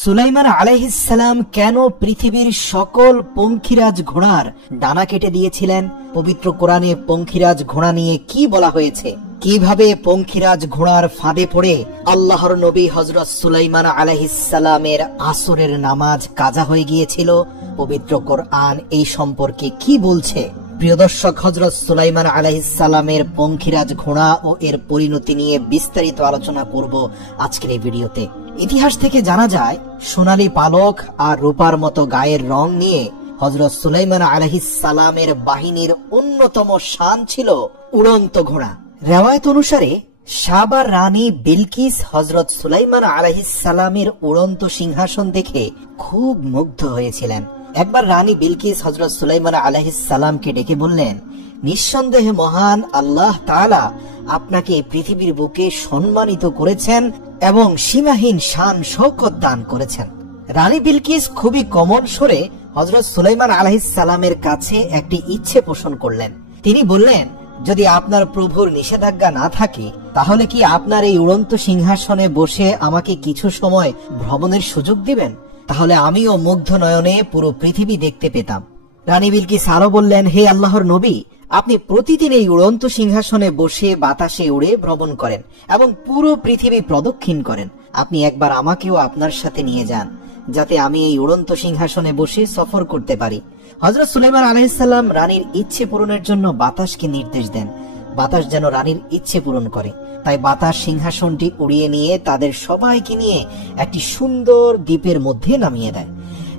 সুলাইমান আলাইহিস সালাম কেন পৃথিবীর সকল পঙ্খিরাজ ঘোড়ার ডানা কেটে দিয়েছিলেন? পবিত্র কোরআনে পঙ্খিরাজ ঘোড়া নিয়ে কি বলা হয়েছে? কিভাবে পঙ্খিরাজ ঘোড়ার ফাঁদে পড়ে আল্লাহর নবী হযরত সুলাইমান আলাইহিস সালামের আসরের নামাজ কাজা হয়ে গিয়েছিল? পবিত্র কোরআন এই সম্পর্কে কি বলছে? প্রিয় দর্শক, হযরত সুলাইমান আলাইহিস সালামের পঙ্খিরাজ ঘোড়া ও এর পরিণতি নিয়ে বিস্তারিত আলোচনা করব আজকের এই ভিডিওতে। ইতিহাস থেকে জানা যায়, সোনালী পালক আর রূপার মতো গায়ের রং নিয়ে হযরত সুলাইমান আলাইহিস সালামের বাহিনীর অন্যতম শান ছিল উড়ন্ত ঘোড়া। রিওয়ায়াত অনুসারে সাবার রানী বিলকিস হযরত সুলাইমান আলাইহিস সালামের উড়ন্ত সিংহাসন দেখে খুব মুগ্ধ হয়েছিলেন। একবার রানী বিলকিস হযরত সুলাইমান আলাইহিস সালামকে ডেকে বললেন, নিঃসন্দেহে মহান আল্লাহ তাআলা আপনাকে পৃথিবীর বুকে সম্মানিত করেছেন এবং সীমাহীন শান শৌকত দান করেছেন। রানী বিলকিস খুবই কোমল স্বরে হযরত সুলাইমান আলাইহিস সালামের কাছে একটি ইচ্ছে পোষণ করলেন। তিনি বললেন, যদি আপনার প্রভুর নিষেধাজ্ঞা না থাকে তাহলে কি আপনার এই উড়ন্ত সিংহাসনে বসে আমাকে কিছু সময় ভ্রমণের সুযোগ দিবেন? তাহলে আমিও মুগ্ধ নয়নে পুরো পৃথিবী দেখতে পেতাম। রানী বিলকিস আরো বললেন, হে আল্লাহর নবী, আপনি প্রতিদিন এই উড়ন্ত সিংহাসনে বসে বাতাসে উড়ে ভ্রমণ করেন এবং পুরো পৃথিবী প্রদক্ষিণ করেন। আপনি একবার আমাকেও আপনার সাথে নিয়ে যান, যাতে আমি এই উড়ন্ত সিংহাসনে বসে সফর করতে পারি। হযরত সুলাইমান আলাইহিস সালাম রানীর ইচ্ছে পূরণের জন্য বাতাসকে নির্দেশ দেন, বাতাস যেন রানীর ইচ্ছে পূরণ করে। তাই বাতাস সিংহাসনটি উড়িয়ে নিয়ে তাদের সবাইকে নিয়ে একটি সুন্দর দ্বীপের মধ্যে নামিয়ে দেয়।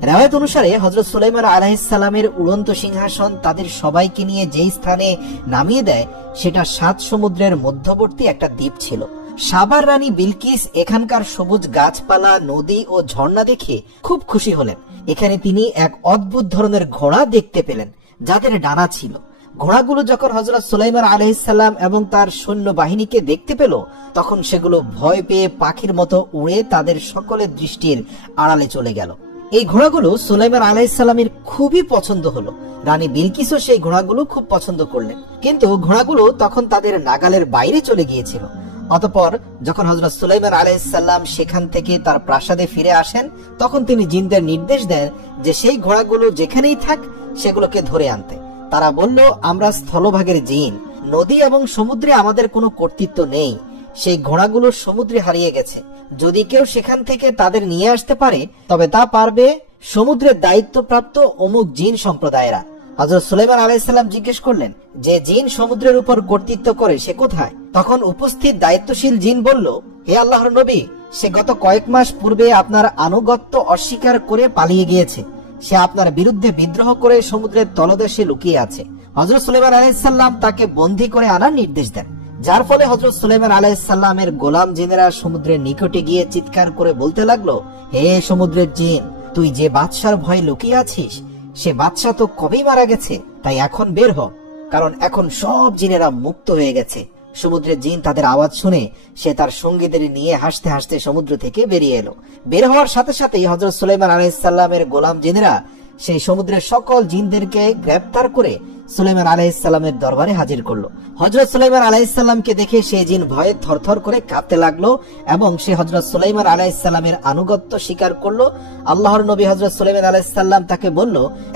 রিওয়ায়াত অনুসারে হযরত সুলাইমান আলাইহিস সালামের উড়ন্ত সিংহাসন তাদের সবাইকে নিয়ে যেই স্থানে নামিয়ে দেয় সেটা 7 সমুদ্রের মধ্যবর্তী একটা দ্বীপ ছিল। সাবার রানী বিলকিস এখানকার সবুজ গাছপালা, নদী ও ঝর্ণা দেখে খুব খুশি হলেন। এখানে তিনি এক অদ্ভুত ধরনের ঘোড়া দেখতে পেলেন, যাদের ডানা ছিল। ঘোড়াগুলো যখন হযরত সুলাইমান আলাইহিস সালাম এবং তার সৈন্য বাহিনীকে দেখতে পেল, তখন সেগুলো ভয় পেয়ে পাখির মতো উড়ে তাদের সকলের দৃষ্টির আড়ালে চলে গেল। এই ঘোড়াগুলো সুলাইমান আলাইহিস সালামের খুবই পছন্দ হলো। রানী বিলকিসও সেই ঘোড়াগুলো খুব পছন্দ করলেন, কিন্তু ঘোড়াগুলো তখন তাদের নাগালের বাইরে চলে গিয়েছিল। অতঃপর যখন হযরত সুলাইমান আলাইহিস সালাম সেখান থেকে তার প্রাসাদে ফিরে আসেন, তখন তিনি জিনদের নির্দেশ দেন যে সেই ঘোড়াগুলো যেখানেই থাক সেগুলোকে ধরে আনতে। তারা বলল, আমরা স্থলভাগের জিন, নদী এবং সমুদ্রে আমাদের কোনো কর্তৃত্ব নেই। সেই ঘোড়াগুলো সমুদ্রে হারিয়ে গেছে। যদি কেউ সেখান থেকে তাদের নিয়ে আসতে পারে তবে তা পারবে সমুদ্রের দায়িত্বপ্রাপ্ত অমুক জিন সম্প্রদায়েরা। হযরত সুলাইমান আলাইহিস সালাম জিজ্ঞেস করলেন, যে জিন সমুদ্রের উপর কর্তৃত্ব করে সে কোথায়? তখন উপস্থিত দায়িত্বশীল জিন বলল, হে আল্লাহর নবী, সে গত কয়েক মাস পূর্বে আপনার আনুগত্য অস্বীকার করে পালিয়ে গিয়েছে। সে আপনার বিরুদ্ধে বিদ্রোহ করে সমুদ্রের তলদেশে লুকিয়ে আছে। হযরত সুলাইমান আলাইহিস সালাম তাকে বন্দী করে আনার নির্দেশ দেন, যার ফলে হযরত সুলাইমান আলাইহিস সালামের গোলাম জিনেরা সমুদ্রের নিকটে গিয়ে চিৎকার করে বলতে লাগলো, হে সমুদ্রের জিন, তুই যে বাদশার ভয়ে লুকিয়ে আছিস সে বাদশা তো কবেই মারা গেছে, তাই এখন বের হ, কারণ এখন সব জিনেরা মুক্ত হয়ে গেছে। সমুদ্রের জিন তাদের আওয়াজ শুনে সে তার সঙ্গীদের নিয়ে হাসতে হাসতে সমুদ্র থেকে বেরিয়ে এলো। বের হওয়ার সাথে সাথেই হযরত সুলাইমান আলাইহিস সালামের গোলাম জিনেরা সেই সমুদ্রের সকল জিনদেরকে গ্রেফতার করে সুলাইমান আলাইহিস সালামের দরবারে হাজির করলো। হযরত সুলাইমান আলাইহিস সালামকে দেখে সেই জিন ভয়ে থরথর করে কাঁপতে লাগলো এবং সে হযরত সুলাইমান আলাইহিস সালামের আনুগত্য স্বীকার করলো। আল্লাহর নবী হযরত সুলাইমান আলাইহিস সালাম তাকে বলল,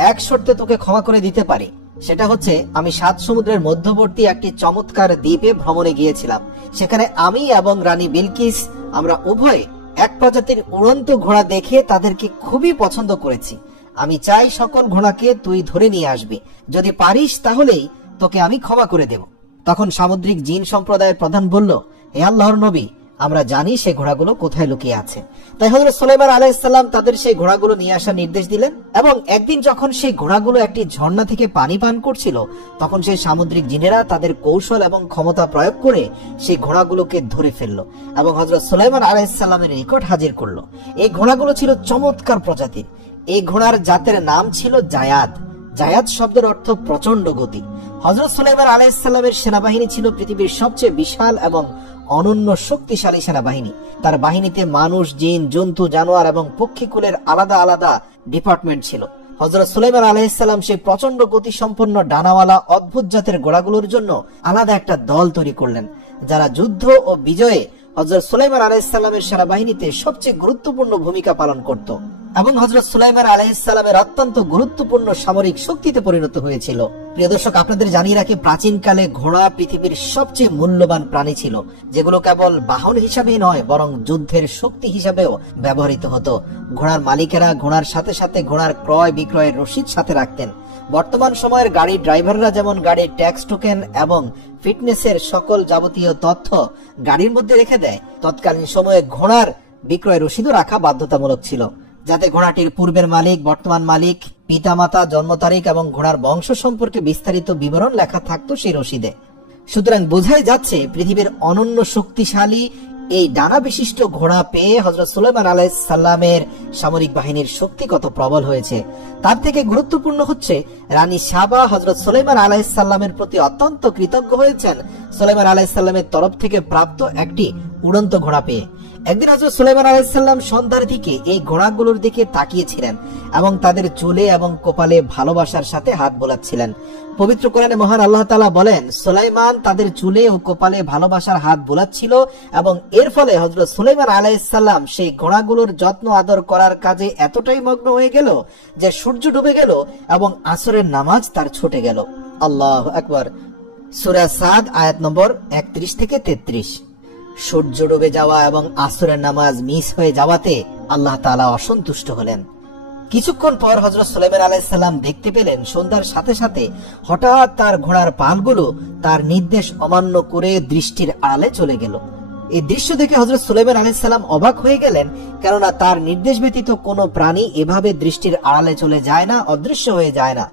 এক শর্তে তোকে ক্ষমা করে দিতে পারি, সেটা হচ্ছে আমি 7 সমুদ্রের মধ্যবর্তী একটি চমৎকার দ্বীপে ভ্রমণে গিয়েছিলাম। সেখানে আমি এবং রানী বিলকিস আমরা উভয় এক প্রজাতির উড়ন্ত ঘোড়া দেখে তাদেরকে খুবই পছন্দ করেছি। আমি চাই সকল ঘোড়াকে তুই ধরে নিয়ে আসবি, যদি পারিস তাহলেই তোকে আমি ক্ষমা করে দেব। তখন সামুদ্রিক জিন সম্প্রদায়ের প্রধান বলল, হে আল্লাহর নবী, আমরা জানি সেই ঘোড়াগুলো কোথায় লুকিয়ে আছে। তাই হযরত সুলাইমান আলাইহিস সালাম তাদের সেই ঘোড়াগুলো নিয়ে আসার নির্দেশ দিলেন এবং একদিন যখন সেই ঘোড়াগুলো একটি ঝর্ণা থেকে পানি পান করছিল, তখন সেই সামুদ্রিক জিনেরা তাদের কৌশল এবং ক্ষমতা প্রয়োগ করে সেই ঘোড়াগুলোকে ধরে ফেললো এবং হযরত সুলাইমান আলাইহিস সালামের নিকট হাজির করলো। এই ঘোড়াগুলো ছিল চমৎকার প্রজাতির। এই ঘোড়ার জাতের নাম ছিল জায়াদ। জায়াদ শব্দের অর্থ প্রচন্ড গতি। হযরত সুলাইমান আলাইহিস সালামের সেনাবাহিনী ছিল পৃথিবীর সবচেয়ে বিশাল এবং অনন্য শক্তিশালী সেনাবাহিনী। তার বাহিনীতে মানুষ, জিন, জন্তু, জানোয়ার এবং পক্ষীকুলের আলাদা আলাদা ডিপার্টমেন্ট ছিল। হযরত সুলাইমান আলাইহিস সালাম সেই প্রচন্ড গতি সম্পন্ন ডানাওয়ালা অদ্ভুত জাতের ঘোড়াগুলোর জন্য আলাদা একটা দল তৈরি করলেন, যারা যুদ্ধ ও বিজয়ে হযরত সুলাইমান আলাইহিস সালামের সেনাবাহিনীতে সবচেয়ে গুরুত্বপূর্ণ ভূমিকা পালন করত এবং হযরত সুলাইমান আলাইহিস সালামের অত্যন্ত গুরুত্বপূর্ণ সামরিক শক্তিতে পরিণত হয়েছিল। প্রিয় দর্শক, আপনাদের জানিয়ে রাখি, প্রাচীনকালে ঘোড়া পৃথিবীর সবচেয়ে মূল্যবান প্রাণী ছিল, যেগুলো কেবল বাহন হিসাবেই নয় বরং যুদ্ধের শক্তি হিসাবেও ব্যবহৃত হতো। ঘোড়ার মালিকেরা ঘোড়ার সাথে সাথে ঘোড়ার ক্রয় বিক্রয়ের রসিদ সাথে রাখতেন। বর্তমান সময়ের গাড়ির ড্রাইভাররা যেমন গাড়ির ট্যাক্স টোকেন এবং ফিটনেসের সকল যাবতীয় তথ্য গাড়ির মধ্যে রেখে দেয়, তৎকালীন সময়ে ঘোড়ার বিক্রয় রসিদও রাখা বাধ্যতামূলক ছিল, যাতে ঘোড়াটির পূর্বের মালিক, বর্তমান মালিক, পিতামাতা, জন্ম তারিখ এবং ঘোড়ার বংশ সম্পর্কে বিস্তারিত বিবরণ লেখা থাকতো সেই রসিদে। সুতরাং বোঝাই যাচ্ছে পৃথিবীর অনন্য শক্তিশালী এই ডানা বিশিষ্ট ঘোড়া পেয়ে হযরত সুলাইমান আলাইহিস সালামের সামরিক বাহিনীর শক্তি কত প্রবল হয়েছে। তার থেকে গুরুত্বপূর্ণ হচ্ছে রানী সাবা হযরত সুলাইমান আলাইহিস সালামের প্রতি অত্যন্ত কৃতজ্ঞ হয়েছেন সুলাইমান আলাইহিস সালামের তরফ থেকে প্রাপ্ত একটি উড়ন্ত ঘোড়া পেয়ে। একদিন হযরত সুলাইমান আলাইহিস সালাম সন্ধ্যার দিকে এই ঘোড়াগুলোর দিকে তাকিয়েছিলেন এবং তাদের চুলে এবং কপালে ভালোবাসার সাথে হাত বোলাচ্ছিলেন। পবিত্র কোরআনে মহান আল্লাহ তাআলা বলেন, সুলাইমান তাদের চুলে ও কপালে ভালোবাসার হাত বোলাচ্ছিল এবং এর ফলে হযরত সুলাইমান আলাইহিস সালাম সেই ঘোড়াগুলোর যত্ন আদর করার কাজে এতটাই মগ্ন হয়ে গেল যে সূর্য ডুবে গেল এবং আসরের নামাজ তার ছুটে গেল। আল্লাহু আকবার। সূরা সাদ আয়াত নম্বর 31 থেকে 33। সূর্য ডুবে যাওয়া এবং আসরের নামাজ মিস হয়ে যাওয়াতে আল্লাহ তাআলা অসন্তুষ্ট হলেন। কিছুক্ষণ পর হযরত সুলাইমান আলাইহিস সালাম দেখতে পেলেন সন্ধ্যার সাথে সাথে হঠাৎ তার ঘোড়ার পালগুলো তার নির্দেশ অমান্য করে দৃষ্টির আড়ালে চলে গেল। এই দৃশ্য দেখে হযরত সুলাইমান আলাইহিস সালাম অবাক হয়ে গেলেন, কেননা তার নির্দেশ ব্যতীত কোনো প্রাণী এভাবে দৃষ্টির আড়ালে চলে যায় না, অদৃশ্য হয়ে যায় না।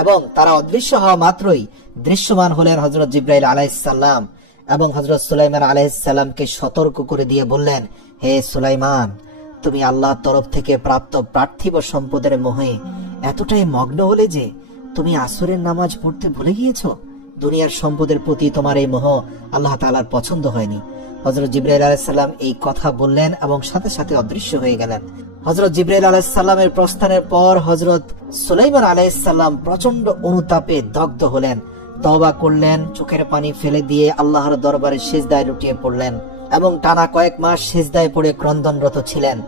এবং তারা অদৃশ্য হওয়া মাত্রই দৃশ্যমান হলেন হযরত জিবরাইল আলাইহিস সালাম এবং হযরত সুলাইমান আলাইহিস সালামকে সতর্ক করে দিয়ে বললেন, হে সুলাইমান, তুমি আল্লাহর তরফ থেকে প্রাপ্ত পার্থিব সম্পদের মোহে এতটাই মগ্ন হলে যে তুমি আসরের নামাজ পড়তে ভুলে গিয়েছো। দুনিয়ার সম্পদের প্রতি তোমার এই মোহ আল্লাহ তাআলার পছন্দ হয়নি। হযরত জিবরাইল আলাইহিস সালাম এই কথা বললেন এবং সাথে সাথে অদৃশ্য হয়ে গেলেন। হযরত জিবরাইল আলাইহিস সালামের প্রস্থানের পর হযরত সুলাইমান আলাইহিস সালাম প্রচন্ড অনুতাপে দগ্ধ হলেন, তওবা করলেন, চোখের পানি ফেলে দিয়ে আল্লাহর দরবারে সিজদায় লুটিয়ে পড়লেন এবং টানা কয়েক মাস সিজদায় পড়ে ক্রন্দনরত ছিলেন।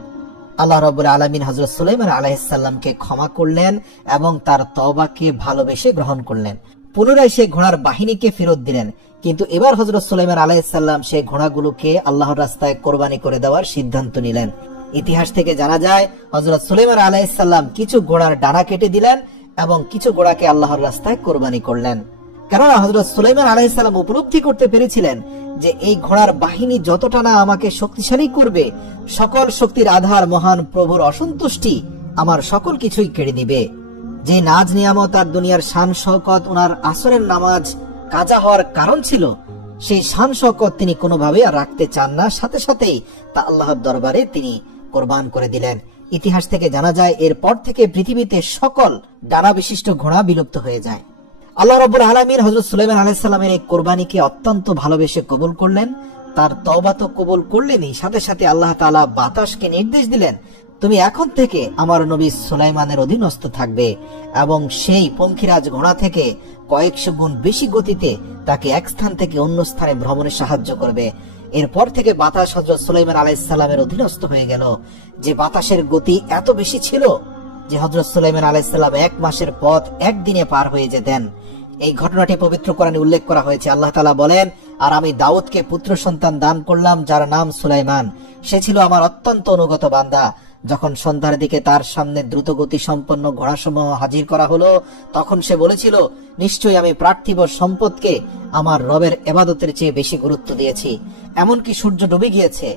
আল্লাহ রাব্বুল আলামিন হযরত সুলাইমান আলাইহিস সালামকে ক্ষমা করলেন এবং তার তওবাকে ভালোবেসে গ্রহণ করলেন। পুনরায় সে ঘোড়ার বাহিনীকে ফেরত দিলেন, কিন্তু এবার হযরত সুলাইমান আলাইহিস সালাম সেই ঘোড়াগুলোকে আল্লাহর রাস্তায় কোরবানি করে দেওয়ার সিদ্ধান্ত নিলেন। ইতিহাস থেকে জানা যায় হযরত সুলাইমান আলাইহিস সালাম কিছু ঘোড়ার ডানা কেটে দিলেন এবং কিছু ঘোড়াকে আল্লাহর রাস্তায় কোরবানি করলেন। কেননা হযরত সুলাইমান আলাইহিস সালাম উপলব্ধি করতে পেরেছিলেন যে এই ঘোড়ার বাহিনী যতটা না আমাকে শক্তিশালী করবে, সকল শক্তির আধার মহান প্রভুর অসন্তুষ্টি আমার সকল কিছুই কেড়ে দিবে। যে নাজ নিয়ামত আর দুনিয়ার শান শওকত ওনার আসরের নামাজ কাজা হওয়ার কারণ ছিল, সেই শান শওকত তিনি কোনোভাবে আর রাখতে চান না, সাথে সাথেই তা আল্লাহর দরবারে তিনি কোরবান করে দিলেন। ইতিহাস থেকে জানা যায় এরপর থেকে পৃথিবীতে সকল ডানা বিশিষ্ট ঘোড়া বিলুপ্ত হয়ে যায়। আল্লাহ রাব্বুল আলামিন হযরত সুলাইমান আলাইহিস সালামের এই কোরবানিকে অত্যন্ত ভালোবেসে কবুল করলেন। তার তওবা তো কবুল করলেনই, সাথে সাথে আল্লাহ তাআলা বাতাসকে নির্দেশ দিলেন, তুমি এখন থেকে আমার নবী সুলাইমানের অধীনস্থ থাকবে এবং সেই পঙ্খিরাজ ঘোড়া থেকে কয়েকশো গুণ বেশি গতিতে তাকে এক স্থান থেকে অন্য স্থানে ভ্রমণে সাহায্য করবে। এরপর থেকে বাতাস হযরত সুলাইমান আলাইহিস সালামের অধীনস্থ হয়ে গেল। যে বাতাসের গতি এত বেশি ছিল যে হযরত সুলাইমান আলাইহিস সালাম 1 মাসের পথ একদিনে পার হয়ে যেতেন। এই ঘটনাটি পবিত্র কোরআনে উল্লেখ করা হয়েছে। আল্লাহ তাআলা বলেন, আর আমি দাউদকে পুত্র সন্তান দান করলাম যার নাম সুলাইমান, সে ছিল আমার অত্যন্ত অনুগত বান্দা। যখন সন্ধ্যার দিকে তার সামনে দ্রুতগতি সম্পন্ন ঘোড়াসমূহ হাজির করা হলো, তখন সে বলেছিল, নিশ্চয়ই আমি পার্থিব সম্পদকে আমার রবের ইবাদতের চেয়ে বেশি গুরুত্ব দিয়েছি। এমনকি সূর্য ডুবে গিয়েছে,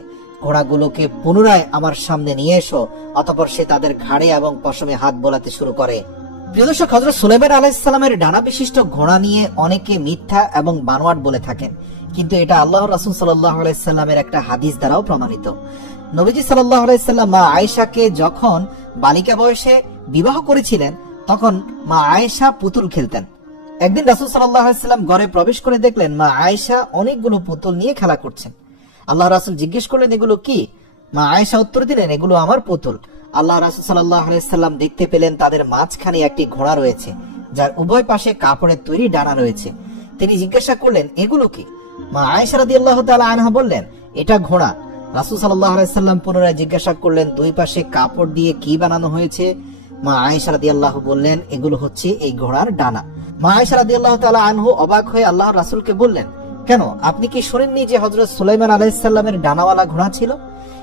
ঘোড়াগুলোকে পুনরায় আমার সামনে নিয়ে এসো। অতঃপর সে তাদের ঘাড়ে এবং পশমে হাত বোলাতে শুরু করে। প্রিয় দর্শক, হযরত সুলাইমান আলাইহিস সালামের ডানা বিশিষ্ট ঘোড়া নিয়ে অনেকে মিথ্যা এবং বানোয়াট বলে থাকেন, কিন্তু এটা আল্লাহর রাসূল সাল্লাল্লাহু আলাইহি সাল্লামের একটা হাদিস দ্বারাও প্রমাণিত। নবীজি সাল্লাল্লাহু আলাইহি সাল্লাম মা আয়েশাকে যখন বালিকা বয়সে বিবাহ করেছিলেন, তখন মা আয়েশা পুতুল খেলতেন। একদিন রাসূল সাল্লাল্লাহু আলাইহি সাল্লাম ঘরে প্রবেশ করে দেখলেন মা আয়েশা অনেকগুলো পুতুল নিয়ে খেলা করছেন। আল্লাহ রাসূল জিজ্ঞেস করলেন, এগুলো কি? মা আয়েশা উত্তর দিলেন, এগুলো আমার পুতুল। আল্লাহ রাসূল সাল্লাল্লাহু আলাইহি সাল্লাম দেখতে পেলেন তাদের মাঝখানে একটি ঘোড়া রয়েছে, যার উভয় পাশে কাপড়ের তৈরি ডানা রয়েছে। তিনি জিজ্ঞাসা করলেন, এগুলো কি? মা আয়েশা রাদিয়াল্লাহু তাআলা আনহা বললেন, এটা ঘোড়া। রাসূল সাল্লাল্লাহু আলাইহি সাল্লাম পুনরায় জিজ্ঞাসা করলেন, দুই পাশে কাপড় দিয়ে কি বানানো হয়েছে? মা আয়েশা রাদিয়াল্লাহু বললেন, এগুলো হচ্ছে এই ঘোড়ার ডানা। মা আয়েশা রাদিয়াল্লাহু তাআলা আনহু অবাক হয়ে আল্লাহর রাসূলকে বললেন, কেন, আপনি কি শুনেননি যে হযরত সুলাইমান আলাইহিস সালামের ডানাওয়ালা ঘোড়া ছিল?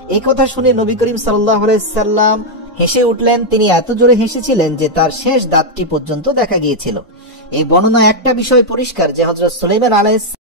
এই কথা শুনে নবী করিম সাল্লাল্লাহু আলাইহি সাল্লাম হেসে উঠলেন। তিনি এত জোরে হেসেছিলেন যে তার শেষ দাঁতটি পর্যন্ত দেখা গিয়েছিল। এই বর্ণনায় একটা বিষয় পরিষ্কার যে হযরত সুলাইমান আলাইহিস